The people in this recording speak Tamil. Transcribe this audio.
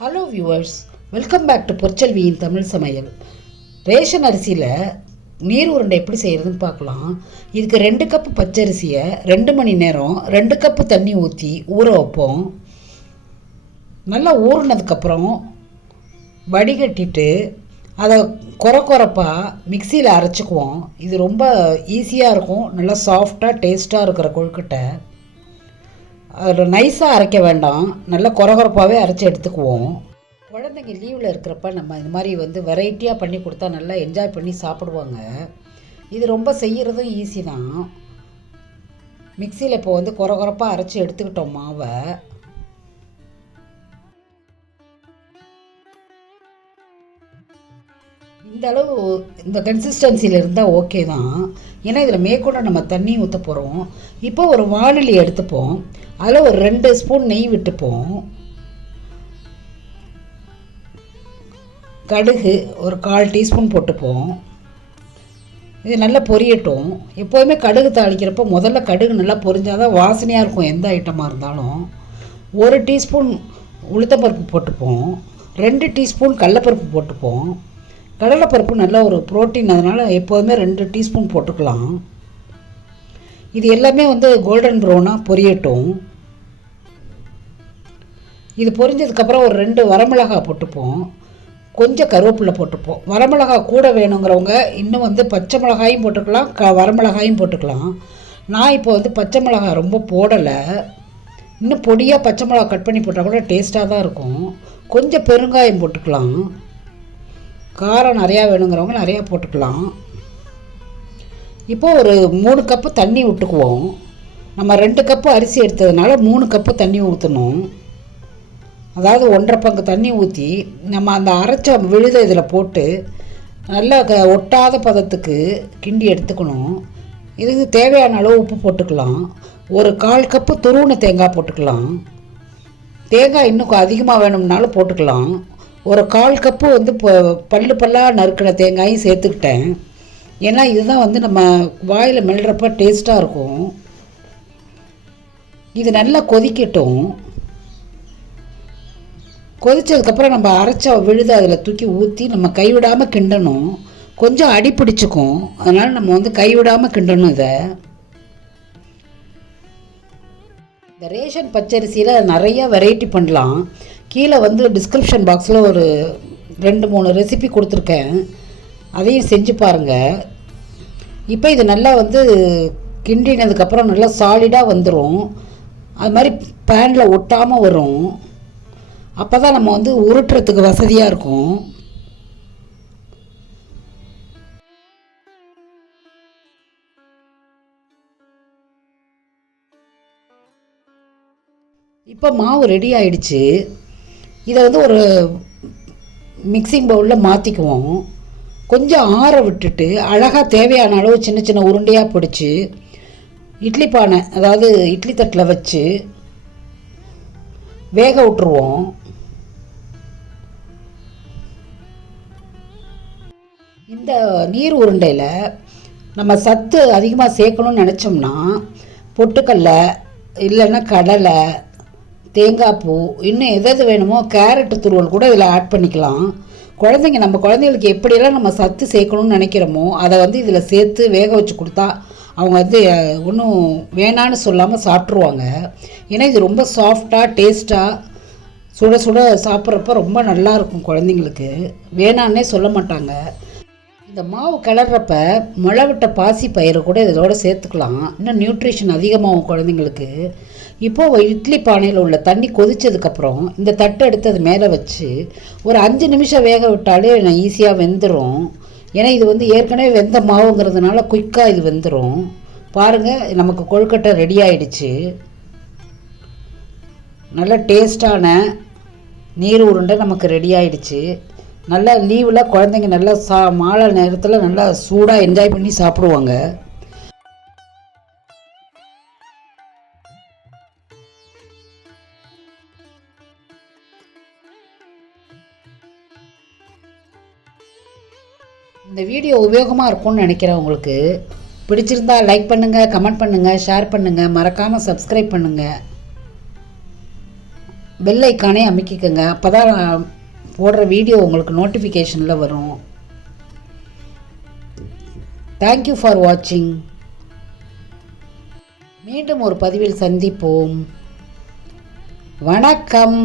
Hello viewers, welcome back to பொற்செல்வியின் தமிழ் சமையல். ரேஷன் அரிசியில் நீர் உருண்டை எப்படி செய்கிறதுன்னு பார்க்கலாம். இதுக்கு 2 கப்பு பச்சரிசியை 2 மணி நேரம் 2 கப்பு தண்ணி ஊற்றி ஊற வைப்போம். நல்லா ஊறினதுக்கப்புறம் வடிகட்டிட்டு அதை குறப்பாக மிக்சியில் அரைச்சிக்குவோம். இது ரொம்ப ஈஸியாக இருக்கும், நல்லா சாஃப்டாக டேஸ்ட்டாக இருக்கிற கொழுக்கட்டை. அதில் நைஸாக அரைக்க வேண்டாம், நல்லா குறப்பாகவே அரைச்சி எடுத்துக்குவோம். குழந்தைங்க லீவில் இருக்கிறப்ப நம்ம இந்த மாதிரி வெரைட்டியாக பண்ணி கொடுத்தா நல்லா என்ஜாய் பண்ணி சாப்பிடுவாங்க. இது ரொம்ப செய்கிறதும் ஈஸி தான். மிக்சியில் இப்போ குறப்பாக அரைச்சி எடுத்துக்கிட்டோம் மாவை. இந்த அளவு இந்த கன்சிஸ்டன்சியில் இருந்தால் ஓகே தான். ஏன்னா இதில் மேற்கொண்டு நம்ம தண்ணி ஊற்ற போகிறோம். இப்போ ஒரு வாணலி எடுத்துப்போம், அதில் ஒரு 2 ஸ்பூன் நெய் விட்டுப்போம். கடுகு ஒரு 1/4 டீஸ்பூன் போட்டுப்போம். இது நல்லா பொரியட்டும். எப்போதுமே கடுகு தாளிக்கிறப்போ முதல்ல கடுகு நல்லா பொரிஞ்சால் தான் வாசனையாக இருக்கும் எந்த ஐட்டமாக இருந்தாலும். 1 டீஸ்பூன் உளுத்தம்பருப்பு போட்டுப்போம். 2 டீஸ்பூன் கடலைப்பருப்பு போட்டுப்போம். கடலைப்பருப்பு நல்ல ஒரு ப்ரோட்டீன், அதனால் எப்போதுமே 2 டீஸ்பூன் போட்டுக்கலாம். இது எல்லாமே கோல்டன் ப்ரௌனாக பொரியட்டும். இது பொரிஞ்சதுக்கப்புறம் ஒரு 2 வரமிளகாய் போட்டுப்போம். கொஞ்சம் கருவேப்பிலை போட்டுப்போம். வரமிளகாய் கூட வேணுங்கிறவங்க இன்னும் பச்சை மிளகாயும் போட்டுக்கலாம், வரமிளகாயும் போட்டுக்கலாம். நான் இப்போ பச்சை மிளகாய் ரொம்ப போடலை. இன்னும் பொடியாக பச்சை மிளகாய் கட் பண்ணி போட்டால் கூட டேஸ்ட்டாக தான் இருக்கும். கொஞ்சம் பெருங்காயம் போட்டுக்கலாம். காரம் நிறையா வேணுங்கிறவங்க நிறையா போட்டுக்கலாம். இப்போ ஒரு 3 கப்பு தண்ணி விட்டுக்குவோம். நம்ம 2 கப்பு அரிசி எடுத்ததுனால 3 கப்பு தண்ணி ஊற்றணும். அதாவது 1.5 பங்கு தண்ணி ஊற்றி நம்ம அந்த அரைச்ச விழுத இதில் போட்டு நல்லா ஒட்டாத பதத்துக்கு கிண்டி எடுத்துக்கணும். இதுக்கு தேவையான அளவு உப்பு போட்டுக்கலாம். ஒரு 1/4 கப்பு துருவின தேங்காய் போட்டுக்கலாம். தேங்காய் இன்னும் அதிகமாக வேணும்னாலும் போட்டுக்கலாம். ஒரு 1/4 கப்பு பல்லாக நறுக்கின தேங்காயும் சேர்த்துக்கிட்டேன். ஏன்னா இதுதான் நம்ம வாயில் மெல்றப்ப டேஸ்ட்டாக இருக்கும். இது நல்லா கொதிக்கட்டும். கொதித்ததுக்கப்புறம் நம்ம அரைச்ச விழுத அதில் தூக்கி ஊற்றி நம்ம கைவிடாமல் கிண்டணும். கொஞ்சம் அடி பிடிச்சிக்கும், அதனால் நம்ம கைவிடாமல் கிண்டணும். இந்த ரேஷன் பச்சரிசியில் நிறையா வெரைட்டி பண்ணலாம். கீழே டிஸ்கிரிப்ஷன் பாக்ஸில் ஒரு 2-3 ரெசிபி கொடுத்துருக்கேன், அதையும் செஞ்சு பாருங்கள். இப்போ இது நல்லா கிண்டினதுக்கப்புறம் நல்லா சாலிடாக வந்துடும். அது மாதிரி பேனில் ஒட்டாமல் வரும். அப்போ தான் நம்ம உருட்டுறதுக்கு வசதியாக இருக்கும். இப்போ மாவு ரெடி ஆயிடுச்சு. இதை ஒரு மிக்சிங் பவுலில் மாற்றிக்குவோம். கொஞ்சம் ஆற விட்டுட்டு அழகாக தேவையான அளவு சின்ன சின்ன உருண்டையாக பிடிச்சி இட்லி பானை, அதாவது இட்லி தட்டில் வச்சு வேக விட்டுருவோம். இந்த நீர் உருண்டையில் நம்ம சத்து அதிகமாக சேர்க்கணும்னு நினச்சோம்னா பொட்டுக்கடலை இல்லைன்னா கடலை, தேங்காய் பூ, இன்னும் எதாவது வேணுமோ கேரட்டு துருவல் கூட இதில் ஆட் பண்ணிக்கலாம். நம்ம குழந்தைங்களுக்கு எப்படியெல்லாம் நம்ம சத்து சேர்க்கணும்னு நினைக்கிறோமோ அதை இதில் சேர்த்து வேக வச்சு கொடுத்தா அவங்க ஒன்றும் வேணான்னு சொல்லாமல் சாப்பிட்ருவாங்க. ஏன்னா இது ரொம்ப சாஃப்டாக டேஸ்ட்டாக சுட சுட சாப்பிட்றப்ப ரொம்ப நல்லாயிருக்கும். குழந்தைங்களுக்கு வேணான்னே சொல்ல மாட்டாங்க. இந்த மாவு கிளறப்ப முளைவிட்ட பாசி பயிறு கூட இதோட சேர்த்துக்கலாம், இன்னும் நியூட்ரிஷன் அதிகமாகும் குழந்தைங்களுக்கு. இப்போது இட்லி பானையில் உள்ள தண்ணி கொதித்ததுக்கப்புறம் இந்த தட்டை எடுத்து அது மேலே வச்சு ஒரு 5 நிமிஷம் வேக விட்டாலே ஈஸியாக வெந்துடும். ஏன்னா இது ஏற்கனவே வெந்த மாவுங்கிறதுனால குயிக்காக இது வெந்துடும். பாருங்கள், நமக்கு கொழுக்கட்டை ரெடி ஆகிடுச்சு. நல்ல டேஸ்டான நீர் உருண்டை நமக்கு ரெடி ஆகிடுச்சு. நல்லா லீவில் குழந்தைங்க நல்லா மாலை நேரத்தில் நல்லா சூடாக என்ஜாய் பண்ணி சாப்பிடுவாங்க. இந்த வீடியோ உபயோகமாக இருக்கும்னு நினைக்கிறேன். உங்களுக்கு பிடிச்சிருந்தா லைக் பண்ணுங்கள், கமெண்ட் பண்ணுங்கள், ஷேர் பண்ணுங்கள், மறக்காமல் சப்ஸ்கிரைப் பண்ணுங்கள். பெல் ஐக்கானே அமைக்கிக்கோங்க. அப்போ தான் போடுற வீடியோ உங்களுக்கு நோட்டிஃபிகேஷனில் வரும். தேங்க்யூ ஃபார் வாட்சிங். மீண்டும் ஒரு பதிவில் சந்திப்போம். வணக்கம்.